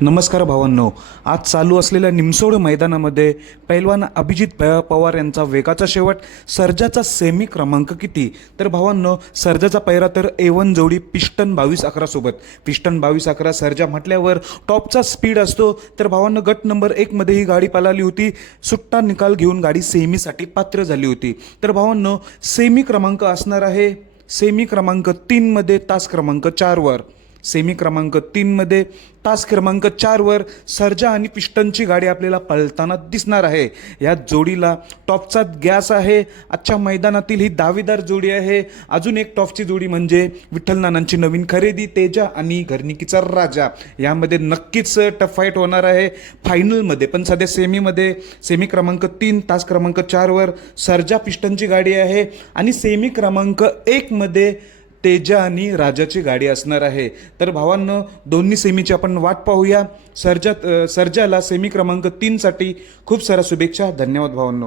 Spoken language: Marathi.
नमस्कार भावांनो आज चालू असलेल्या निमसोड मैदानामध्ये पैलवान अभिजित भैया पवार यांचा वेगाचा शेवट सर्जाचा सेमी क्रमांक किती? तर भावांनो सर्जाचा पैरा तर ए वन जोडी पिस्टन बावीस अकरा सोबत. पिस्टन बावीस अकरा सर्जा म्हटल्यावर टॉपचा स्पीड असतो. तर भावांनो गट नंबर एकमध्ये ही गाडी पळाली होती. सुट्टा निकाल घेऊन गाडी सेमीसाठी पात्र झाली होती. तर भावांनो सेमी क्रमांक असणार आहे. सेमी क्रमांक तीनमध्ये तास क्रमांक चारवर. सेमी क्रमांक तीनमध्ये तास क्रमांक चारवर सर्जा आणि पिस्टनची गाडी आपल्याला पळताना दिसणार आहे. या जोडीला टॉपचा गॅस आहे. आजच्या मैदानातील ही दावेदार जोडी आहे. अजून एक टॉपची जोडी म्हणजे विठ्ठल नानांची नवीन खरेदी तेजा आणि घरनिकीचा राजा. यामध्ये नक्कीच टफ फाईट होणार आहे. फायनलमध्ये पण सध्या सेमीमध्ये सेमी क्रमांक तीन तास क्रमांक चारवर सर्जा पिस्टनची गाडी आहे. आणि सेमी क्रमांक एकमध्ये तेजा आणि राजाची गाडी असणार आहे. तर भावांनो दोन्ही सेमीची आपण वाट पाहूया. सर्जात सर्जाला सेमी क्रमांक तीनसाठी खूप साऱ्या शुभेच्छा. धन्यवाद भावांनो.